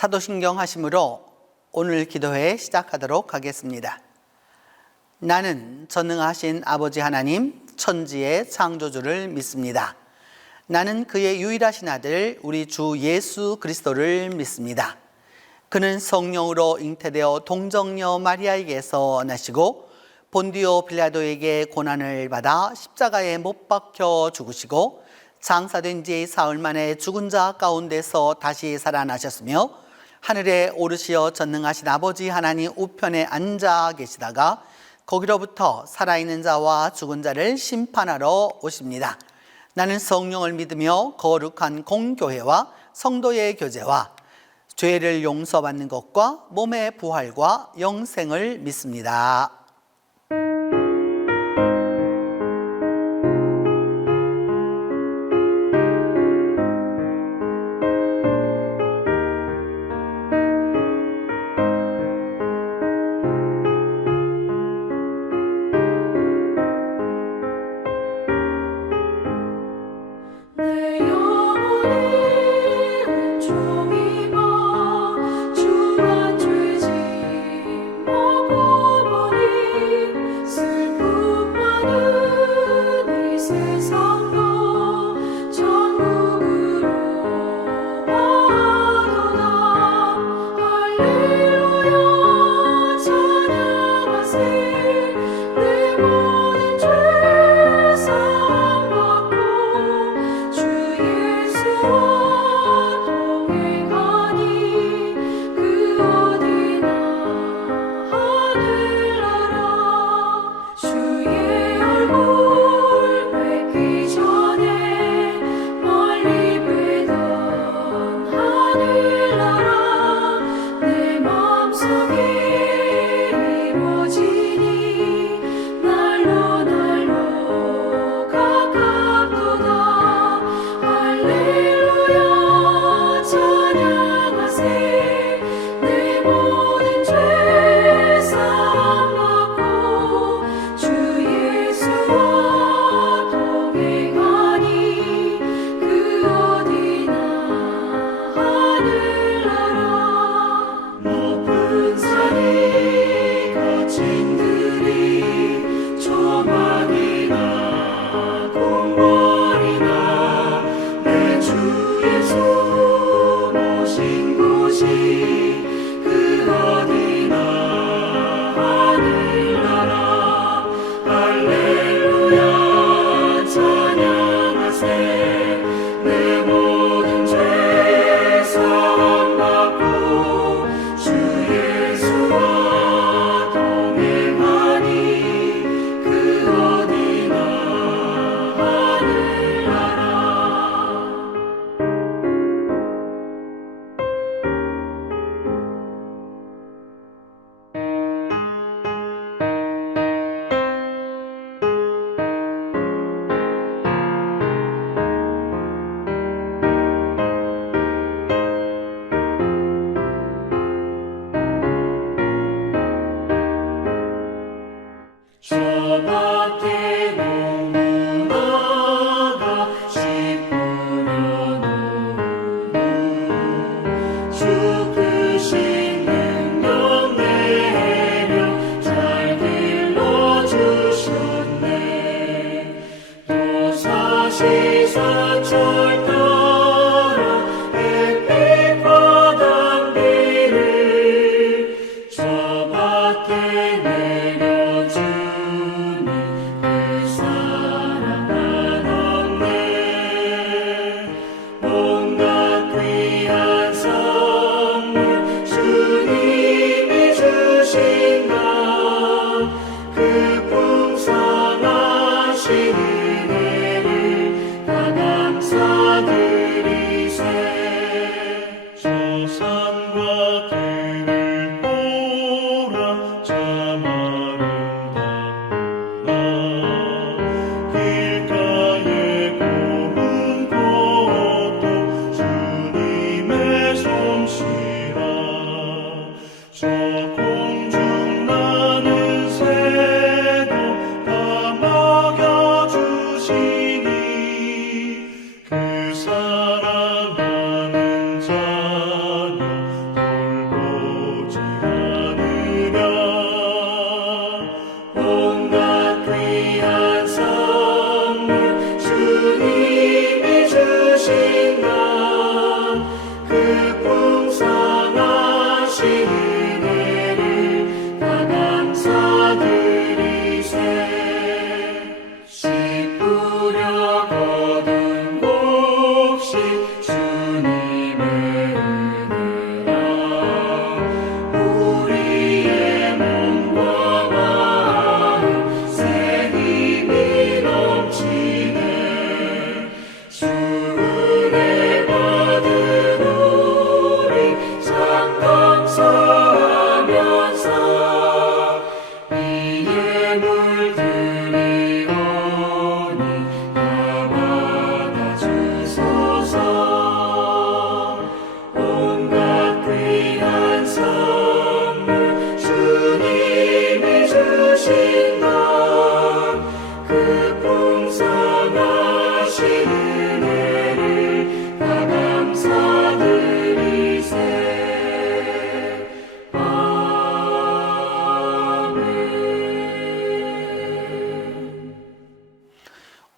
사도신경 하심으로 오늘 기도회 시작하도록 하겠습니다. 나는 전능하신 아버지 하나님 천지의 창조주를 믿습니다. 나는 그의 유일하신 아들 우리 주 예수 그리스도를 믿습니다. 그는 성령으로 잉태되어 동정녀 마리아에게서 나시고 본디오 빌라도에게 고난을 받아 십자가에 못 박혀 죽으시고 장사된 지 사흘 만에 죽은 자 가운데서 다시 살아나셨으며 하늘에 오르시어 전능하신 아버지 하나님 우편에 앉아 계시다가 거기로부터 살아있는 자와 죽은 자를 심판하러 오십니다. 나는 성령을 믿으며 거룩한 공교회와 성도의 교제와 죄를 용서받는 것과 몸의 부활과 영생을 믿습니다. 사랑하는 자녀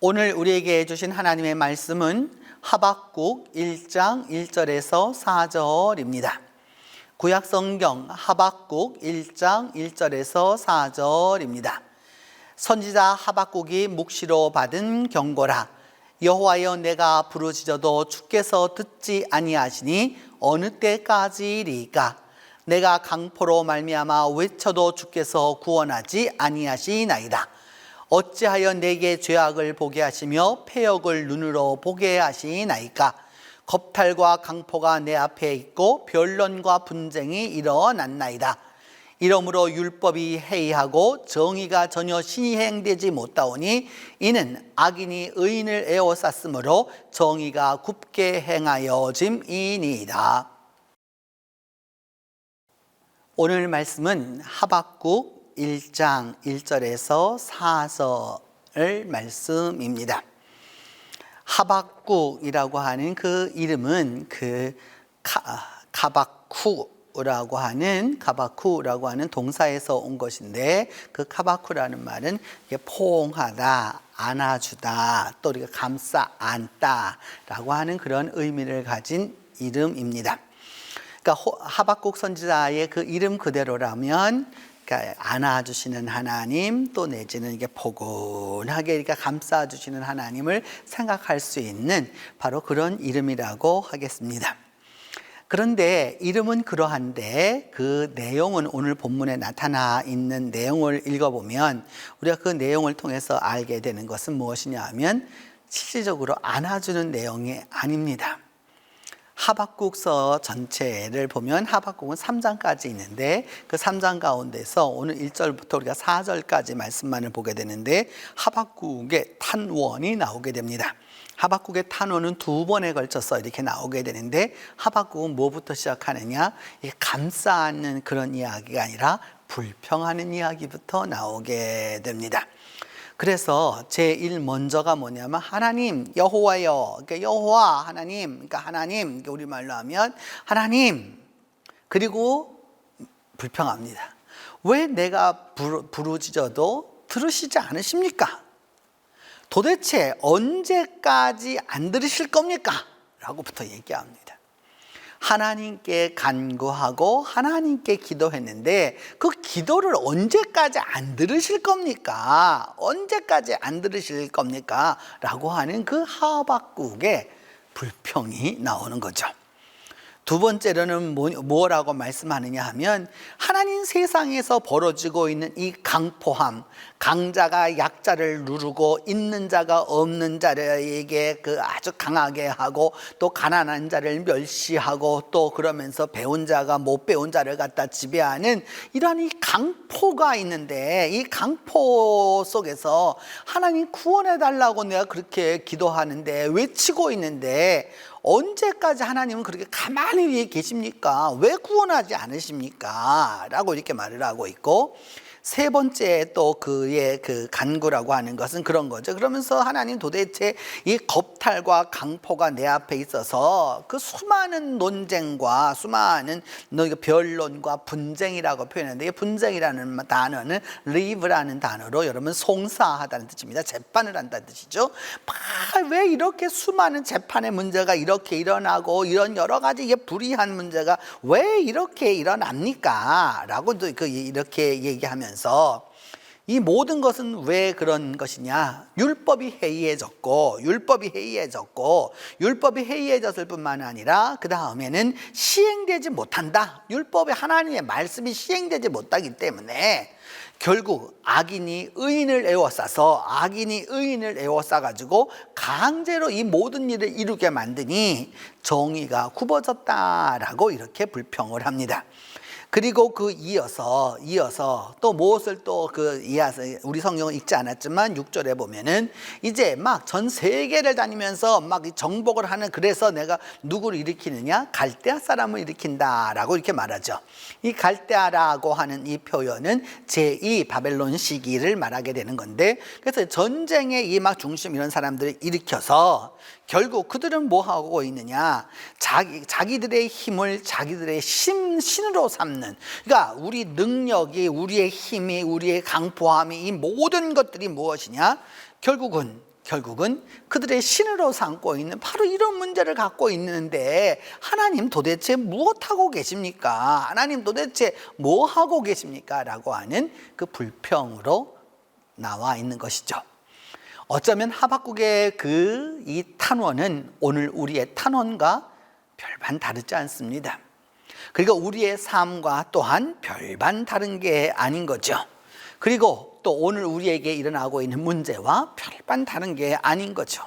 오늘 우리에게 주신 하나님의 말씀은 하박국 1장 1절에서 4절입니다. 구약성경 하박국 1장 1절에서 4절입니다. 선지자 하박국이 묵시로 받은 경고라. 여호와여, 내가 부르짖어도 주께서 듣지 아니하시니 어느 때까지리까? 내가 강포로 말미암아 외쳐도 주께서 구원하지 아니하시나이다. 어찌하여 내게 죄악을 보게 하시며 패역을 눈으로 보게 하시나이까? 겁탈과 강포가 내 앞에 있고 변론과 분쟁이 일어났나이다. 이러므로 율법이 해이하고 정의가 전혀 시행되지 못하오니 이는 악인이 의인을 에워쌌으므로 정의가 굽게 행하여짐이니이다. 오늘 말씀은 하박국 1장 1절에서 4절 말씀입니다. 하박국이라고 하는 그 이름은 그 가바쿠라고 하는 동사에서 온 것인데, 그 가바쿠라는 말은 포옹하다, 안아주다, 또 우리가 감싸 안다라고 하는 그런 의미를 가진 이름입니다. 그러니까 하박국 선지자의 그 이름 그대로라면, 그러니까 안아주시는 하나님, 또 내지는 이게 포근하게 이렇게 감싸주시는 하나님을 생각할 수 있는 바로 그런 이름이라고 하겠습니다. 그런데 이름은 그러한데 그 내용은 오늘 본문에 나타나 있는 내용을 읽어보면 우리가 그 내용을 통해서 알게 되는 것은 무엇이냐 하면 실질적으로 안아주는 내용이 아닙니다. 하박국서 전체를 보면 하박국은 3장까지 있는데 그 3장 가운데서 오늘 1절부터 우리가 4절까지 말씀만을 보게 되는데 하박국의 탄원이 나오게 됩니다. 하박국의 탄원은 2번에 걸쳐서 이렇게 나오게 되는데 하박국은 뭐부터 시작하느냐? 감싸 안는 그런 이야기가 아니라 불평하는 이야기부터 나오게 됩니다. 그래서 제일 먼저가 뭐냐면 하나님, 여호와여, 그러니까 여호와 하나님, 그러니까 하나님, 우리말로 하면 하나님, 그리고 불평합니다. 왜 내가 부르짖어도 들으시지 않으십니까? 도대체 언제까지 안 들으실 겁니까? 라고부터 얘기합니다. 하나님께 간구하고 하나님께 기도했는데 그 기도를 언제까지 안 들으실 겁니까? 언제까지 안 들으실 겁니까? 라고 하는 그 하박국의 불평이 나오는 거죠. 두 번째로는 뭐라고 말씀하느냐 하면 하나님, 세상에서 벌어지고 있는 이 강포함, 강자가 약자를 누르고 있는 자가 없는 자에게 그 아주 강하게 하고 또 가난한 자를 멸시하고 또 그러면서 배운 자가 못 배운 자를 갖다 지배하는 이러한 이 강포가 있는데, 이 강포 속에서 하나님 구원해 달라고 내가 그렇게 기도하는데 외치고 있는데 언제까지 하나님은 그렇게 가만히 계십니까? 왜 구원하지 않으십니까? 라고 이렇게 말을 하고 있고, 세 번째 또 그의 그 간구라고 하는 것은 그런 거죠. 그러면서 하나님, 도대체 이 겁탈과 강포가 내 앞에 있어서 그 수많은 논쟁과 수많은 변론과 분쟁이라고 표현하는데, 이 분쟁이라는 단어는 live라는 단어로 여러분 송사하다는 뜻입니다. 재판을 한다는 뜻이죠. 왜 이렇게 수많은 재판의 문제가 이렇게 일어나고 이런 여러 가지 이게 불이한 문제가 왜 이렇게 일어납니까? 라고 이렇게 얘기하면 이 모든 것은 왜 그런 것이냐? 율법이 해이해졌고 율법이 해이해졌을 뿐만 아니라 그 다음에는 시행되지 못한다. 율법의 하나님의 말씀이 시행되지 못하기 때문에 결국 악인이 의인을 에워싸가지고 강제로 이 모든 일을 이루게 만드니 정의가 굽어졌다라고 이렇게 불평을 합니다. 그리고 이어서 또 무엇을 우리 성경은 읽지 않았지만 6절에 보면은 이제 막 전 세계를 다니면서 막 정복을 하는, 그래서 내가 누구를 일으키느냐? 갈대아 사람을 일으킨다라고 이렇게 말하죠. 이 갈대아라고 하는 이 표현은 제2 바벨론 시기를 말하게 되는 건데, 그래서 전쟁의 이 막 중심 이런 사람들을 일으켜서 결국 그들은 뭐 하고 있느냐? 자기들의 힘을 자기들의 신으로 삼는, 그러니까 우리 능력이, 우리의 힘이, 우리의 강포함이, 이 모든 것들이 무엇이냐? 결국은 결국은 그들의 신으로 삼고 있는 바로 이런 문제를 갖고 있는데, 하나님 도대체 무엇하고 계십니까? 하나님 도대체 뭐 하고 계십니까? 라고 하는 그 불평으로 나와 있는 것이죠. 어쩌면 하박국의 이 탄원은 오늘 우리의 탄원과 별반 다르지 않습니다. 그리고 우리의 삶과 또한 별반 다른 게 아닌 거죠. 그리고 또 오늘 우리에게 일어나고 있는 문제와 별반 다른 게 아닌 거죠.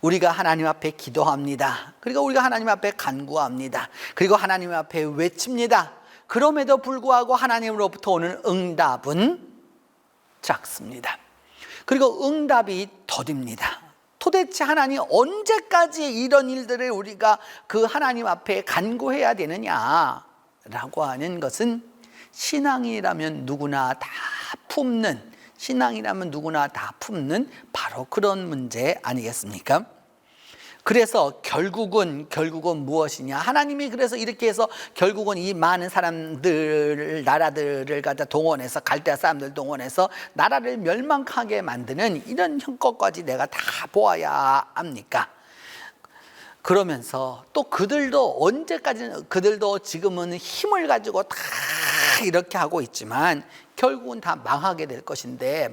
우리가 하나님 앞에 기도합니다. 그리고 우리가 하나님 앞에 간구합니다. 그리고 하나님 앞에 외칩니다. 그럼에도 불구하고 하나님으로부터 오는 응답은 작습니다. 그리고 응답이 더딥니다. 도대체 하나님 언제까지 이런 일들을 우리가 그 하나님 앞에 간구해야 되느냐라고 하는 것은 신앙이라면 누구나 다 품는 바로 그런 문제 아니겠습니까? 그래서 결국은 무엇이냐? 하나님이 그래서 이렇게 해서 결국은 이 많은 사람들, 나라들을 갖다 동원해서, 갈대아 사람들 동원해서 나라를 멸망하게 만드는 이런 형국까지 내가 다 보아야 합니까? 그러면서 또 그들도 지금은 힘을 가지고 다 이렇게 하고 있지만 결국은 다 망하게 될 것인데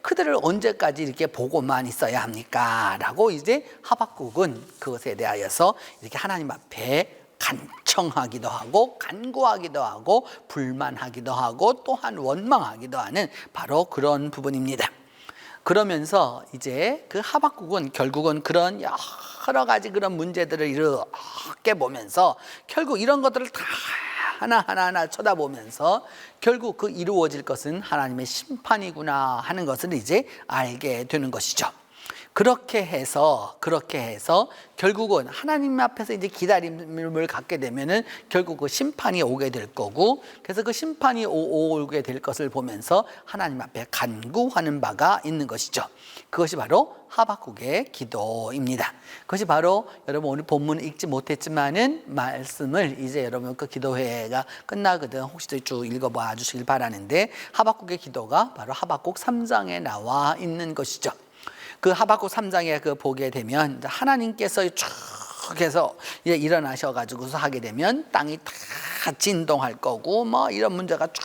그들을 언제까지 이렇게 보고만 있어야 합니까? 라고 이제 하박국은 그것에 대하여서 이렇게 하나님 앞에 간청하기도 하고 간구하기도 하고 불만하기도 하고 또한 원망하기도 하는 바로 그런 부분입니다. 그러면서 이제 그 하박국은 결국은 그런 여러 가지 그런 문제들을 이렇게 보면서 결국 이런 것들을 다 하나하나 쳐다보면서 결국 그 이루어질 것은 하나님의 심판이구나 하는 것을 이제 알게 되는 것이죠. 그렇게 해서 결국은 하나님 앞에서 이제 기다림을 갖게 되면은 결국 그 심판이 오게 될 거고, 그래서 그 심판이 오게 될 것을 보면서 하나님 앞에 간구하는 바가 있는 것이죠. 그것이 바로 하박국의 기도입니다. 그것이 바로 여러분 오늘 본문 읽지 못했지만은 말씀을 이제 여러분 그 기도회가 끝나거든 혹시 쭉 읽어봐 주시길 바라는데, 하박국의 기도가 바로 하박국 3장에 나와 있는 것이죠. 그 하박국 3장에 그 보게 되면 하나님께서 쭉 해서 일어나셔가지고서 하게 되면 땅이 다 진동할 거고 뭐 이런 문제가 쭉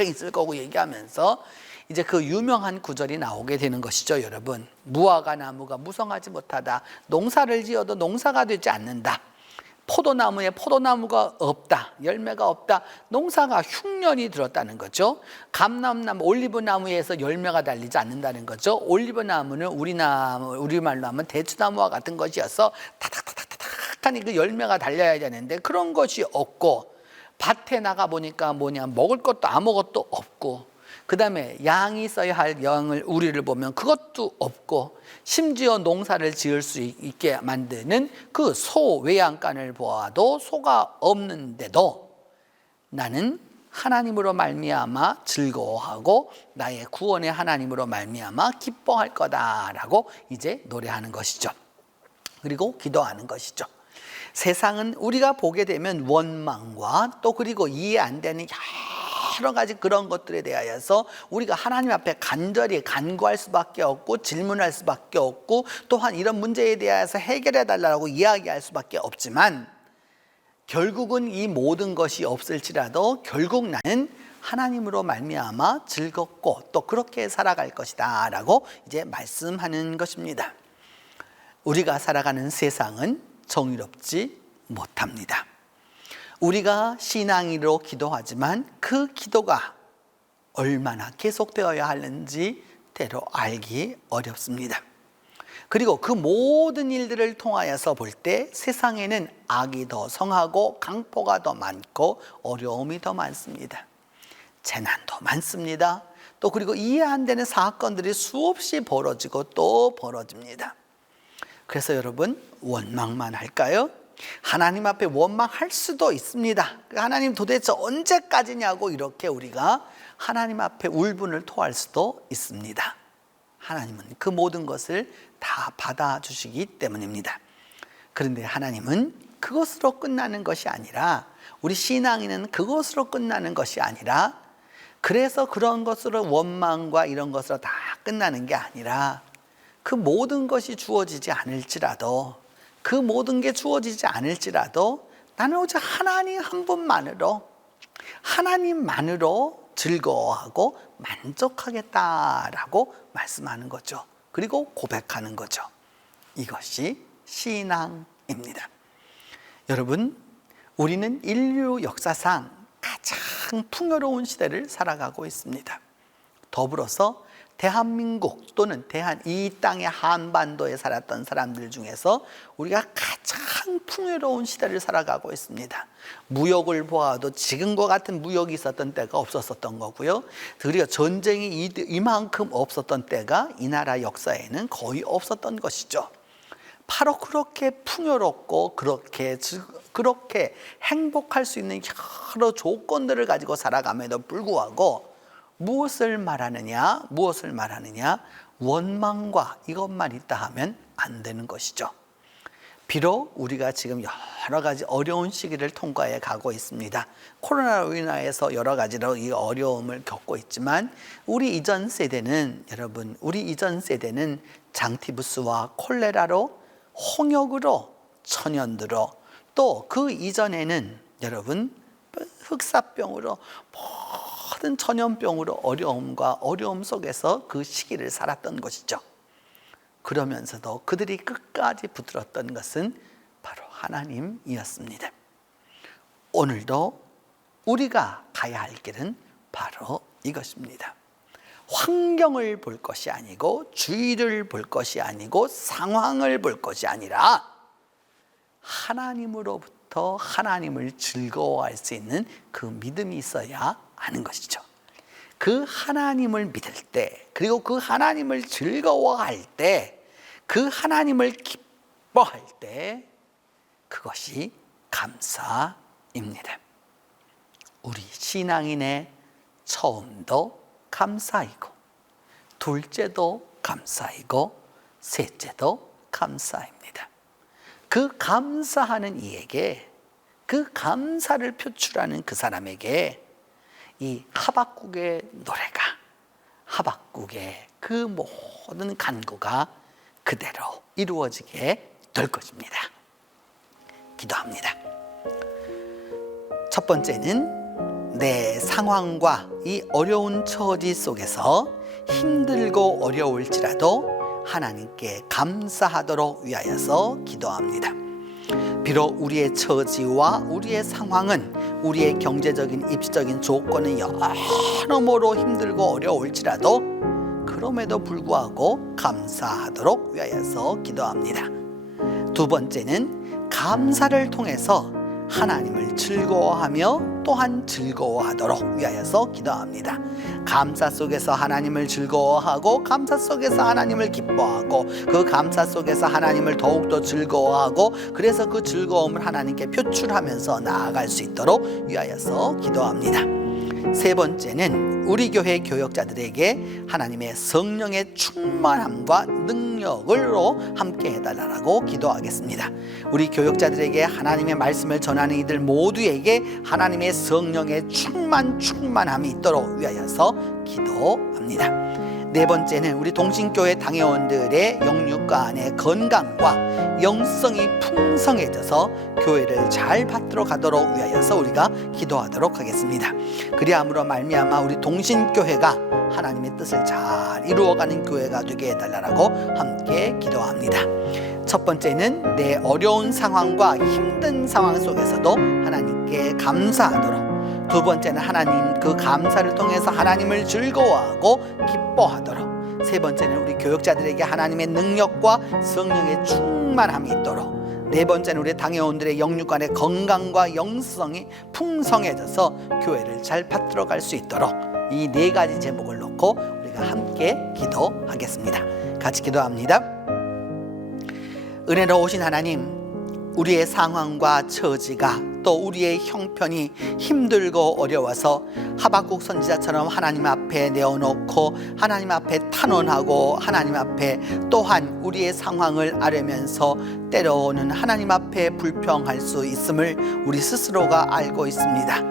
있을 거고 얘기하면서 이제 그 유명한 구절이 나오게 되는 것이죠. 여러분, 무화과 나무가 무성하지 못하다. 농사를 지어도 농사가 되지 않는다. 포도나무에 포도나무가 없다. 열매가 없다. 농사가 흉년이 들었다는 거죠. 감람나무, 올리브나무에서 열매가 달리지 않는다는 거죠. 올리브나무는 우리말로 하면 대추나무와 같은 것이어서 타닥타닥타닥하니 그 열매가 달려야 되는데 그런 것이 없고, 밭에 나가 보니까 먹을 것도 아무것도 없고, 그 다음에 양이 있어야 할 우리를 보면 그것도 없고, 심지어 농사를 지을 수 있게 만드는 그 소 외양간을 보아도 소가 없는데도 나는 하나님으로 말미암아 즐거워하고 나의 구원의 하나님으로 말미암아 기뻐할 거다라고 이제 노래하는 것이죠. 그리고 기도하는 것이죠. 세상은 우리가 보게 되면 원망과 또 그리고 이해 안 되는 여러 가지 그런 것들에 대하여서 우리가 하나님 앞에 간절히 간구할 수밖에 없고 질문할 수밖에 없고 또한 이런 문제에 대해서 해결해 달라고 이야기할 수밖에 없지만, 결국은 이 모든 것이 없을지라도 결국 나는 하나님으로 말미암아 즐겁고 또 그렇게 살아갈 것이다 라고 이제 말씀하는 것입니다. 우리가 살아가는 세상은 정의롭지 못합니다. 우리가 신앙으로 기도하지만 그 기도가 얼마나 계속되어야 하는지 때로 알기 어렵습니다. 그리고 그 모든 일들을 통하여서 볼 때 세상에는 악이 더 성하고 강포가 더 많고 어려움이 더 많습니다. 재난도 많습니다. 또 그리고 이해 안 되는 사건들이 수없이 벌어지고 또 벌어집니다. 그래서 여러분, 원망만 할까요? 하나님 앞에 원망할 수도 있습니다. 하나님 도대체 언제까지냐고 이렇게 우리가 하나님 앞에 울분을 토할 수도 있습니다. 하나님은 그 모든 것을 다 받아주시기 때문입니다. 그런데 하나님은 그것으로 끝나는 것이 아니라, 우리 신앙인은 그것으로 끝나는 것이 아니라, 그래서 그런 것으로 원망과 이런 것으로 다 끝나는 게 아니라 그 모든 것이 주어지지 않을지라도, 그 모든 게 주어지지 않을지라도 나는 오직 하나님 한 분만으로, 하나님만으로 즐거워하고 만족하겠다라고 말씀하는 거죠. 그리고 고백하는 거죠. 이것이 신앙입니다. 여러분, 우리는 인류 역사상 가장 풍요로운 시대를 살아가고 있습니다. 더불어서 대한민국 또는 이 땅의 한반도에 살았던 사람들 중에서 우리가 가장 풍요로운 시대를 살아가고 있습니다. 무역을 보아도 지금과 같은 무역이 있었던 때가 없었던 거고요. 그리고 전쟁이 이만큼 없었던 때가 이 나라 역사에는 거의 없었던 것이죠. 바로 그렇게 풍요롭고 그렇게 행복할 수 있는 여러 조건들을 가지고 살아감에도 불구하고 무엇을 말하느냐? 원망과 이것만 있다 하면 안 되는 것이죠. 비록 우리가 지금 여러 가지 어려운 시기를 통과해 가고 있습니다. 코로나로 인해서 여러 가지로 이 어려움을 겪고 있지만 우리 이전 세대는 장티푸스와 콜레라로, 홍역으로, 천연두로, 또 그 이전에는 여러분 흑사병으로, 모든 전염병으로 어려움 속에서 그 시기를 살았던 것이죠. 그러면서도 그들이 끝까지 붙들었던 것은 바로 하나님이었습니다. 오늘도 우리가 가야 할 길은 바로 이것입니다. 환경을 볼 것이 아니고, 주의를 볼 것이 아니고, 상황을 볼 것이 아니라 하나님으로부터 하나님을 즐거워할 수 있는 그 믿음이 있어야 하는 것이죠. 그 하나님을 믿을 때, 그리고 그 하나님을 즐거워할 때, 그 하나님을 기뻐할 때, 그것이 감사입니다. 우리 신앙인의 처음도 감사이고, 둘째도 감사이고, 셋째도 감사입니다. 그 감사하는 이에게, 그 감사를 표출하는 그 사람에게 이 하박국의 노래가, 하박국의 그 모든 간구가 그대로 이루어지게 될 것입니다. 기도합니다. 첫 번째는 내 상황과 이 어려운 처지 속에서 힘들고 어려울지라도 하나님께 감사하도록 위하여서 기도합니다. 비록 우리의 처지와 우리의 상황은, 우리의 경제적인 입시적인 조건은 여러모로 힘들고 어려울지라도 그럼에도 불구하고 감사하도록 위하여서 기도합니다. 두 번째는 감사를 통해서 하나님을 즐거워하며 또한 즐거워하도록 위하여서 기도합니다. 감사 속에서 하나님을 즐거워하고, 감사 속에서 하나님을 기뻐하고, 그 감사 속에서 하나님을 더욱더 즐거워하고, 그래서 그 즐거움을 하나님께 표출하면서 나아갈 수 있도록 위하여서 기도합니다. 세 번째는 우리 교회 교역자들에게 하나님의 성령의 충만함과 능력으로 함께 해달라고 기도하겠습니다. 우리 교역자들에게 하나님의 말씀을 전하는 이들 모두에게 하나님의 성령의 충만함이 있도록 위하여서 기도합니다. 네 번째는 우리 동신교회 당회원들의 영육과 안의 건강과 영성이 풍성해져서 교회를 잘 받들어 가도록 위하여서 우리가 기도하도록 하겠습니다. 그리함으로 말미암아 우리 동신교회가 하나님의 뜻을 잘 이루어가는 교회가 되게 해달라고 함께 기도합니다. 첫 번째는 내 어려운 상황과 힘든 상황 속에서도 하나님께 감사하도록, 두 번째는 하나님 그 감사를 통해서 하나님을 즐거워하고 기뻐하도록, 세 번째는 우리 교역자들에게 하나님의 능력과 성령의 충만함이 있도록, 네 번째는 우리 당회원들의 영육간의 건강과 영성이 풍성해져서 교회를 잘 받들어 갈 수 있도록 이 네 가지 제목을 놓고 우리가 함께 기도하겠습니다. 같이 기도합니다. 은혜로우신 하나님, 우리의 상황과 처지가 또 우리의 형편이 힘들고 어려워서 하박국 선지자처럼 하나님 앞에 내어놓고 하나님 앞에 탄원하고 하나님 앞에 또한 우리의 상황을 아뢰면서 때로는 하나님 앞에 불평할 수 있음을 우리 스스로가 알고 있습니다.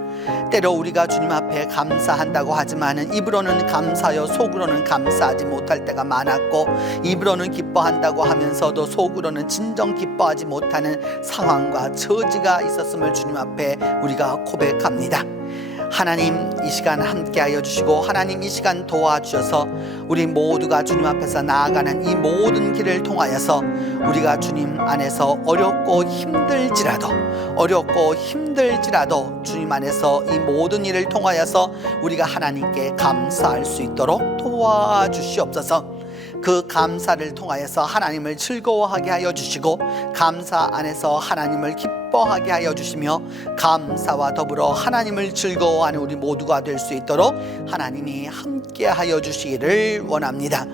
때로 우리가 주님 앞에 감사한다고 하지만은 입으로는 감사여 속으로는 감사하지 못할 때가 많았고, 입으로는 기뻐한다고 하면서도 속으로는 진정 기뻐하지 못하는 상황과 처지가 있었음을 주님 앞에 우리가 고백합니다. 하나님 이 시간 함께하여 주시고, 하나님 이 시간 도와주셔서 우리 모두가 주님 앞에서 나아가는 이 모든 길을 통하여서 우리가 주님 안에서 어렵고 힘들지라도 주님 안에서 이 모든 일을 통하여서 우리가 하나님께 감사할 수 있도록 도와주시옵소서. 그 감사를 통하여서 하나님을 즐거워하게 하여 주시고, 감사 안에서 하나님을 기뻐하게 하여 주시며, 감사와 더불어 하나님을 즐거워하는 우리 모두가 될 수 있도록 하나님이 함께 하여 주시기를 원합니다.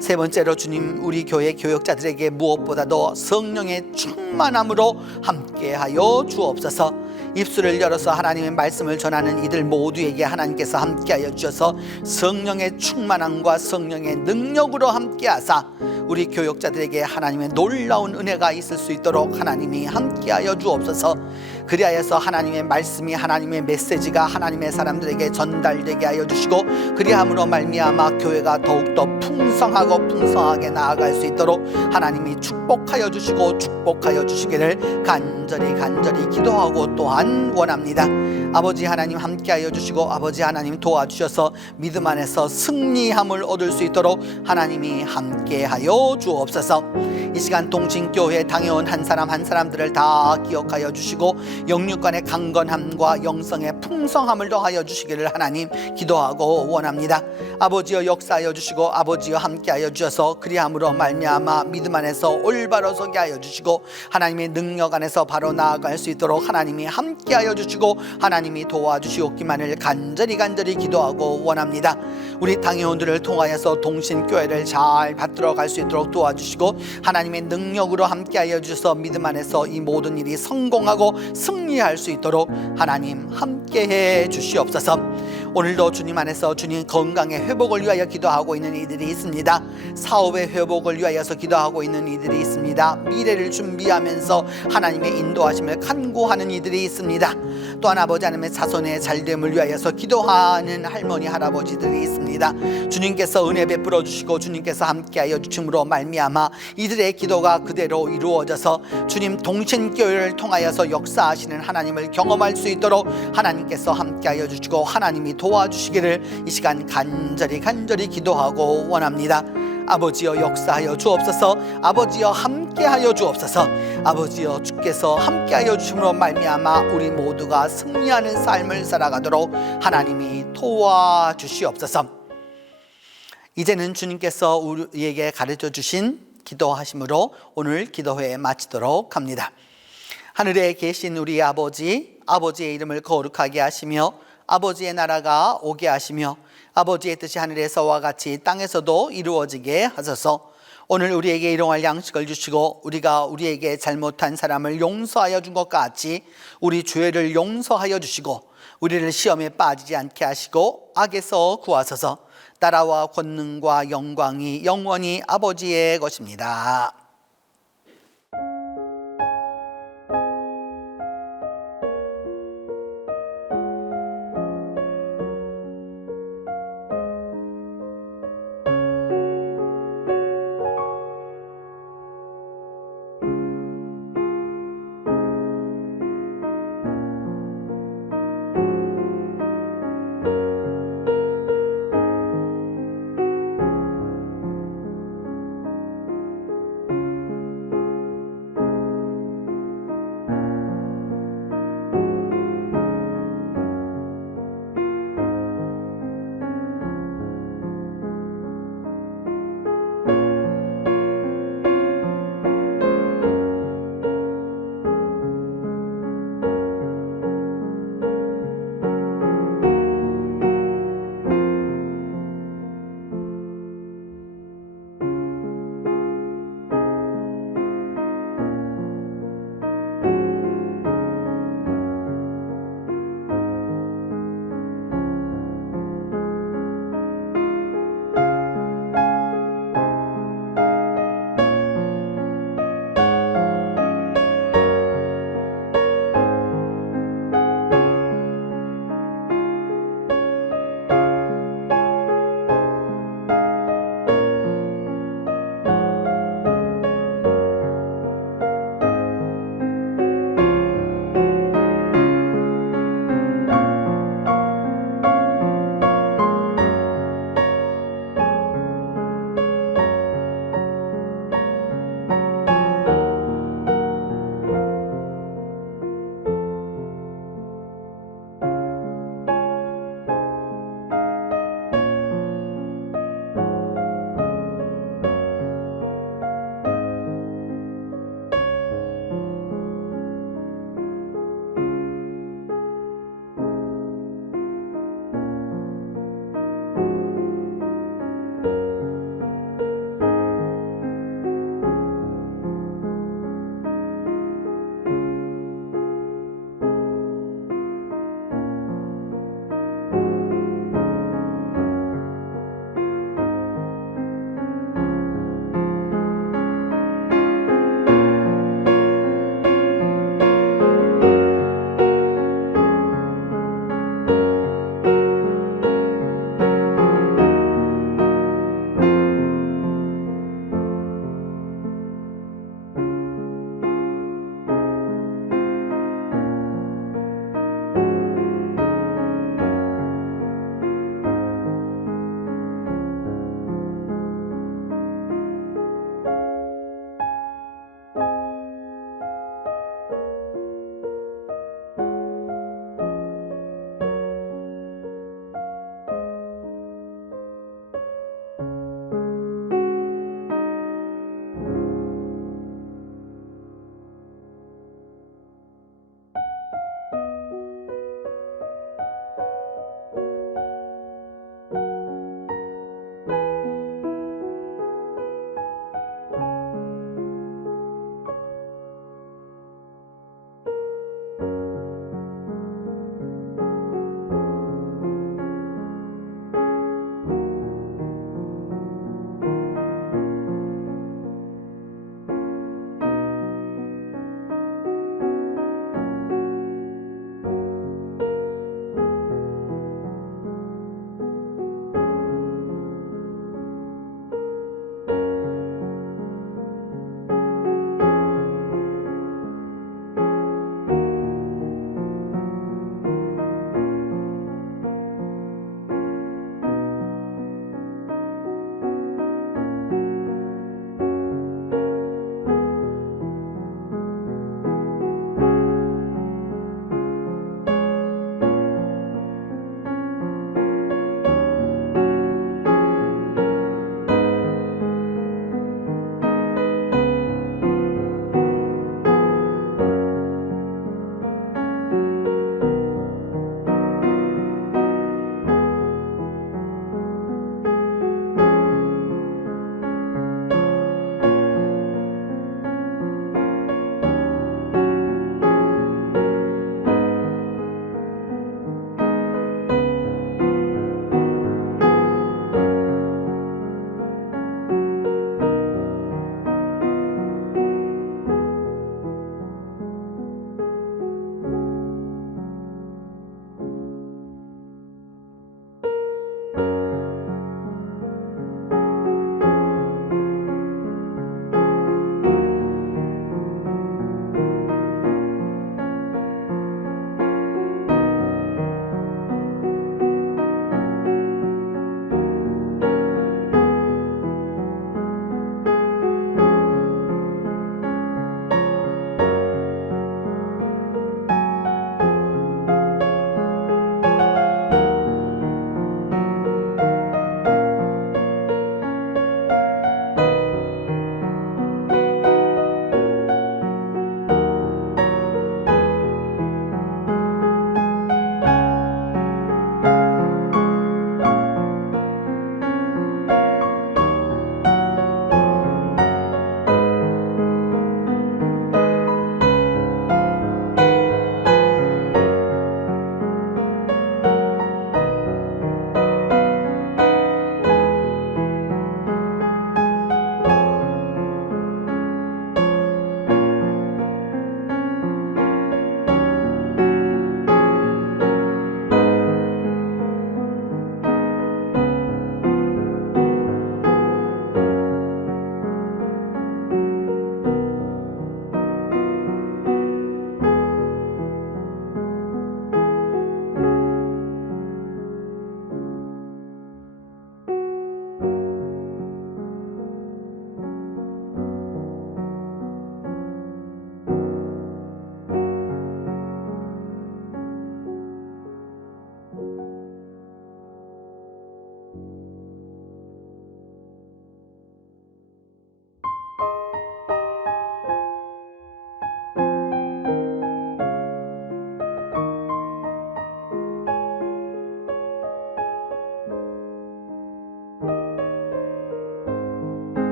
세 번째로 주님, 우리 교회 교역자들에게 무엇보다도 성령의 충만함으로 함께 하여 주옵소서. 입술을 열어서 하나님의 말씀을 전하는 이들 모두에게 하나님께서 함께하여 주셔서 성령의 충만함과 성령의 능력으로 함께하사 우리 교역자들에게 하나님의 놀라운 은혜가 있을 수 있도록 하나님이 함께하여 주옵소서. 그리하여서 하나님의 말씀이, 하나님의 메시지가 하나님의 사람들에게 전달되게 하여 주시고, 그리함으로 말미암아 교회가 더욱더 풍성하고 풍성하게 나아갈 수 있도록 하나님이 축복하여 주시고 축복하여 주시기를 간절히 기도하고 또한 원합니다. 아버지 하나님 함께하여 주시고, 아버지 하나님 도와주셔서 믿음 안에서 승리함을 얻을 수 있도록 하나님이 함께하여 주옵소서. 이 시간 동신교회 당회원 한 사람 한 사람들을 다 기억하여 주시고, 영육간의 강건함과 영성의 풍성함을 더하여 주시기를 하나님 기도하고 원합니다. 아버지여 역사하여 주시고, 아버지여 함께하여 주셔서 그리함으로 말미암아 믿음 안에서 올바로 서게 하여 주시고, 하나님의 능력 안에서 바로 나아갈 수 있도록 하나님이 함께하여 주시고 하나님이 도와주시옵기만을 간절히 기도하고 원합니다. 우리 당회원들을 통하여서 동신교회를 잘 받들어 갈 수 있도록 도와주시고, 하나님의 능력으로 함께하여 주셔서 믿음 안에서 이 모든 일이 성공하고 승리할 수 있도록 하나님 함께해 주시옵소서. 오늘도 주님 안에서 주님 건강의 회복을 위하여 기도하고 있는 이들이 있습니다. 사업의 회복을 위하여서 기도하고 있는 이들이 있습니다. 미래를 준비하면서 하나님의 인도하심을 간구하는 이들이 있습니다. 또한 아버지 하나님의 자손의 잘됨을 위하여서 기도하는 할머니 할아버지들이 있습니다. 주님께서 은혜 베풀어 주시고 주님께서 함께하여 주심으로 말미암아 이들의 기도가 그대로 이루어져서 주님 동신교회를 통하여서 역사하시는 하나님을 경험할 수 있도록 하나님께서 함께하여 주시고 하나님이 도와주시기를 이 시간 간절히 기도하고 원합니다. 아버지여 역사하여 주옵소서. 아버지여 함께하여 주옵소서. 아버지여 주께서 함께하여 주심으로 말미암아 우리 모두가 승리하는 삶을 살아가도록 하나님이 도와주시옵소서. 이제는 주님께서 우리에게 가르쳐 주신 기도하심으로 오늘 기도회 마치도록 합니다. 하늘에 계신 우리 아버지, 아버지의 이름을 거룩하게 하시며 아버지의 나라가 오게 하시며 아버지의 뜻이 하늘에서와 같이 땅에서도 이루어지게 하소서. 오늘 우리에게 일용할 양식을 주시고 우리가 우리에게 잘못한 사람을 용서하여 준 것 같이 우리 죄를 용서하여 주시고 우리를 시험에 빠지지 않게 하시고 악에서 구하소서. 나라와 권능과 영광이 영원히 아버지의 것입니다.